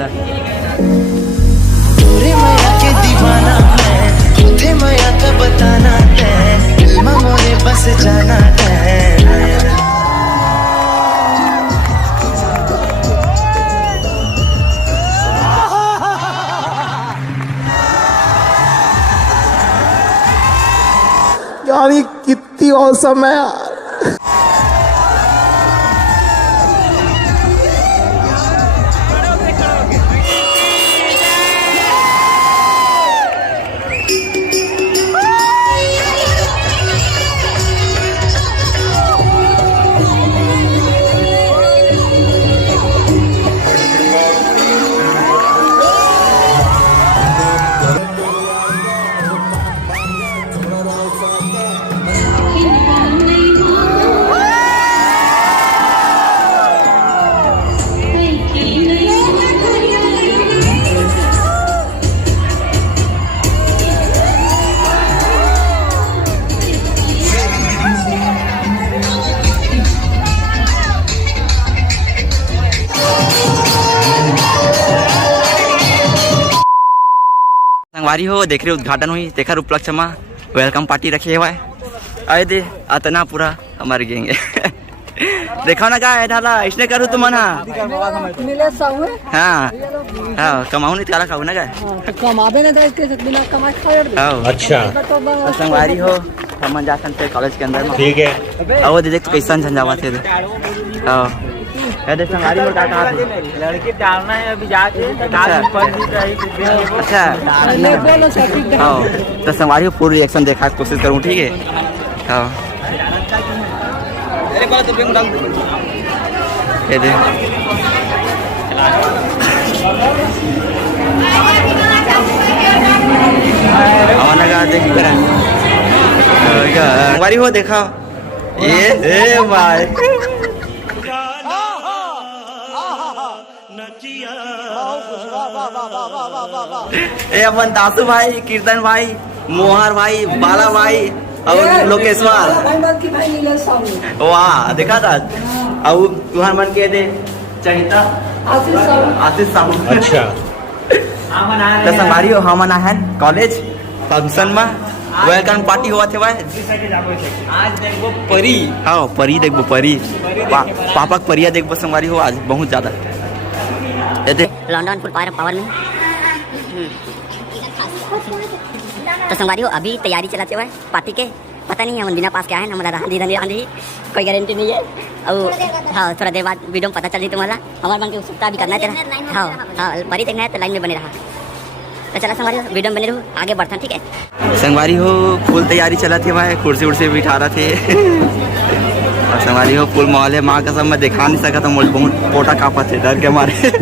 इधर माया के दीवाना मैं तुझे माया का बताना है मोरे बस जाना है। यार ये कितनी औसम है यार। संगवारी हो देख रहे उद्घाटन हुई देखा उपलक्ष्य में वेलकम पार्टी रखी हुआ है आए दे अतना पूरा हमारे गेंगे देखा ना क्या है ढाला इसने करूँ तुम ना हाँ हाँ कमाऊ नहीं तारा खाऊ ना क्या कमाबे ना बिना कमाए खाए। अच्छा संगवारी हो हम जा सकते कॉलेज के अंदर ठीक है। अब वो देख कैसा झंझावा थे हाँ अरे संगवारी में कहा लड़की डालना है अभी जाके अच्छा हाँ तो संगवारी को पूरी रिएक्शन देखा कोशिश करूँ ठीक है हाँ ये दे देख संगवारी हो देखा ये भाई ए अपन दासू भाई कीर्तन भाई मोहर भाई बाला भाई और लोकेश्वर वाह देखा था अब तुम्हार मन के दे चाहिए आशीष साहू अच्छा तो संगवारी हो हम है कॉलेज फंक्शन में वेलकम पार्टी हुआ थे भाई आज देखो परी हाँ परी देखो परी पापा परिया देखो संगवारी हो आज बहुत ज्यादा लॉन्डन फुल पावर में तो संगवारी हो अभी तैयारी चलाते हुए पार्टी के पता नहीं हम बिना पास क्या है हमारा आंधी कोई गारंटी नहीं है और हाँ थोड़ा देर बाद वीडियो में पता चल रही तुम्हारा हमारे मन की उत्सुकता भी करना चाहिए हाँ हाँ परी देखना है तो लाइन में बने रहा तो चला संगवारी हो वीडियो में बने रहो आगे बढ़ता ठीक है। संगवारी हो फुल तैयारी चला थी भाई कुर्सी उर्सी बिठा रहा थे और संगवारी हो फुल माहौल है माँ का सब मैं दिखा नहीं सका था मुझे बहुत पोटा कापा थे डर के मारे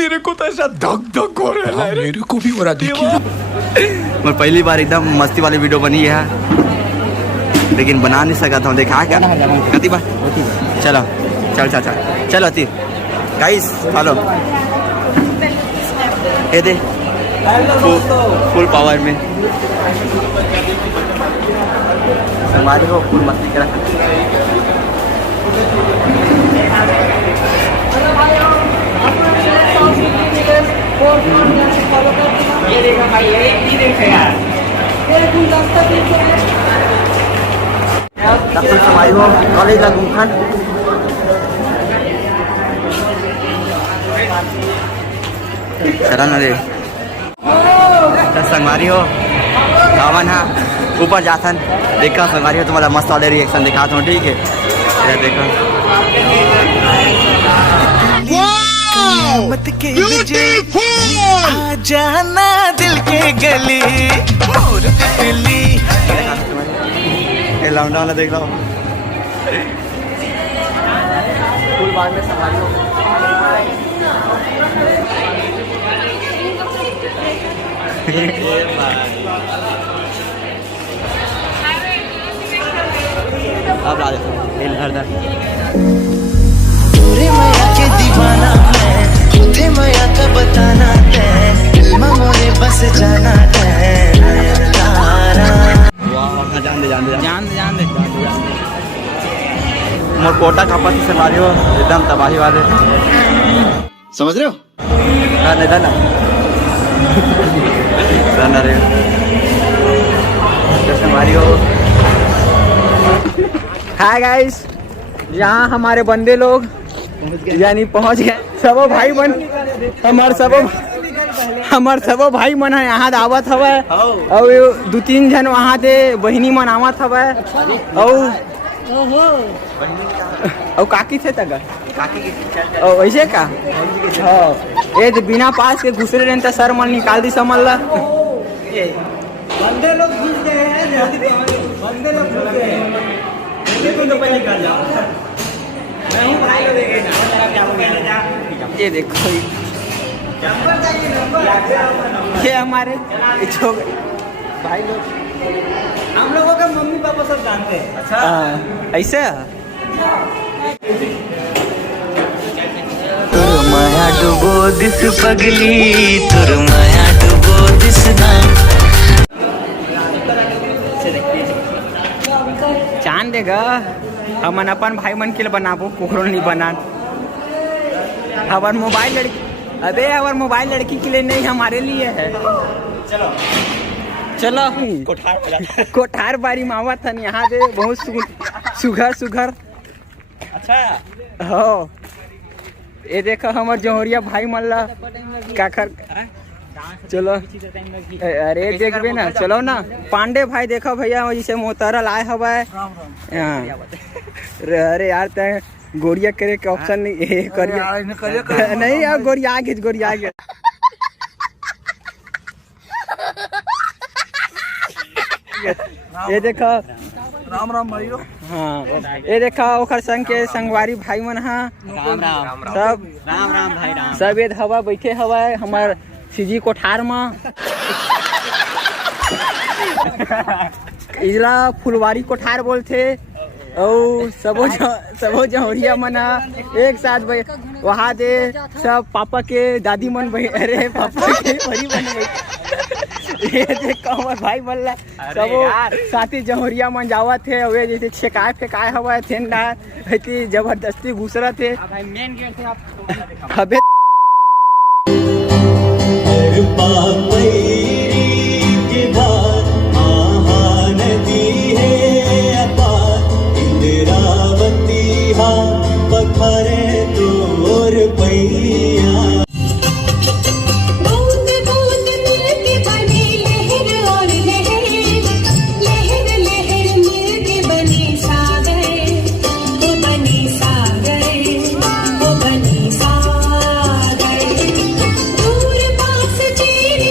मेरे को तो ऐसा धक धक हो रहा है मेरे को भी हो रहा देखिए मैं पहली बार एकदम मस्ती वाली वीडियो बनी है लेकिन बना नहीं सका था देखा क्या कती बार चलो चल चल चल चलो अति गाइस हेलो ये दे फुल पावर में संगवारी हो फुल मस्ती करा ये देखो भाई ये देखो यार तब तक संगवारी हो कॉलेज का घूमखंड चला ना रे संगवारी हो कावन हाँ ऊपर जाथन देखा संगवारी हो तुम्हारा मस्त वाले रिएक्शन दिखाता हूँ ठीक है ये देखो मत के आ जाना दिल के गली मोर तितली ये लौंडा वाला देख लो फुल बाद में संगवारी हो अब ला दे माया के दीवाना मैं तुझे माया का बताना है मोरे बस जाना है। वाह जान दे जान दे जान दे जान दे मोर कोटा खपत से मारियो एकदम तबाही वाले समझ रहे हो? हाँ नहीं दाना दाना रे मारियो। हाय गाइस, यहाँ हमारे बंदे लोग यानी पहुँच गए। सबो भाई बन हमार सबो भाई मन है यहाँ दावत हवे और 2-3 जन वहाँ दे बहिनी मन आवत हवे और काकी थे तक ऐसे का। हाँ ये तो बिना पास के घुसरे रहे तो सर मन निकाल दी समझ ला। बंदे लोग घुस गए हैं, बंदे लोग घुस गए हैं, तुम तो पहले निकाल जाओ। मैं हूँ भाई को देखे ना। ये देखो ये हमारे भाई लोग, हम लोगों के मम्मी पापा सब जानते हैं। अच्छा ऐसे तुर माया डुबो दिस पगली, तुर माया डुबो दिस ना। चांद देगा हमन अपन भाई मन के लिए बनाबो, कोहरो नहीं बना। हमार मोबाइल लड़की, अबे हमार मोबाइल लड़की के लिए नहीं हमारे लिए है। चलो चलो कोठार बारी मावा था यहाँ दे बहुत सुघर सुघर। अच्छा हो ये देखो हमार जौहरिया भाई मल्ला काखर। चलो अरे देखबे ना, चलो ना पांडे भाई देखो भैया जैसे मोतरल आए हवा। अरे यार तय गोरिया करे के ऑप्शन नहीं करिए नहीं यार, गोरिया आगे ये देखो राम राम भाइयों। हाँ ये देखा ओखर संग के संगवारी भाई मन हा सब राम भाई राम। सब ये हवा बैठे हवा हमार सीजी कोठार में। इजला फुलवारी कोठार बोलते और सबो जौहरिया मन एक साथ वहाँ दे सब पापा के दादी मन अरे पापा के बड़ी मन ये देख हमार भाई बोल सबो साथी जौहरिया मन जावा थे वे जैसे छेकाए फेकाए हवा थे ना जबरदस्ती घुसरा थे। मेन गेट से आप अबे दूर पास तेरी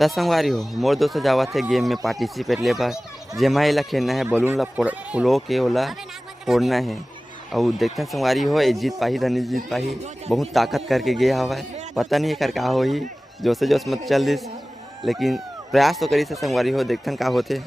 त संगवारी हो मोर दोस्त जावत है गेम में पार्टिसिपेट ले बर जेमा एला खेलना है बलून ला फुलो के ओला फोड़ना है और देखते संगवारी हो ये जीत पाही धनी जीत पाही बहुत ताकत करके गया हवा पता नहीं कर का हो ही जोश जोश मत चल दिस लेकिन प्रयास तो करी से संगवारी हो देखते का होते।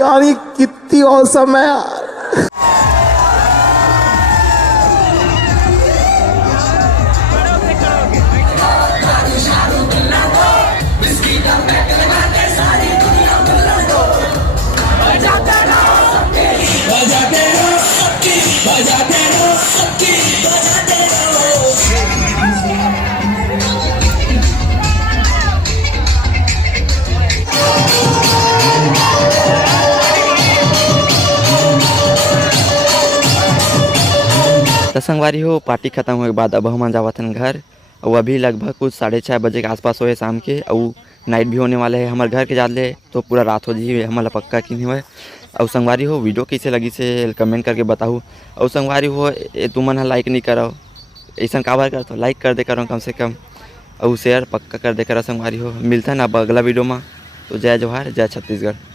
यार ये कितनी औसम है यार। तो संगवारी हो पार्टी खत्म होने के बाद अब हम जावत हन घर और अभी लगभग कुछ 6:30 बजे के आसपास हुए शाम के और नाइट भी होने वाले है हमारे घर के जाले तो पूरा रात हो जी हमारा पक्का कि नहीं हुए। और संगवारी हो वीडियो कैसे लगी से कमेंट करके बताओ और संगवारी हो तुमन लाइक नहीं करो ऐसा काबर कर तो लाइक कर दे करो कम से कम और शेयर पक्का कर दे करो संगवारी हो। मिलता है ना अब अगला वीडियो में। तो जय जोहार जय छत्तीसगढ़।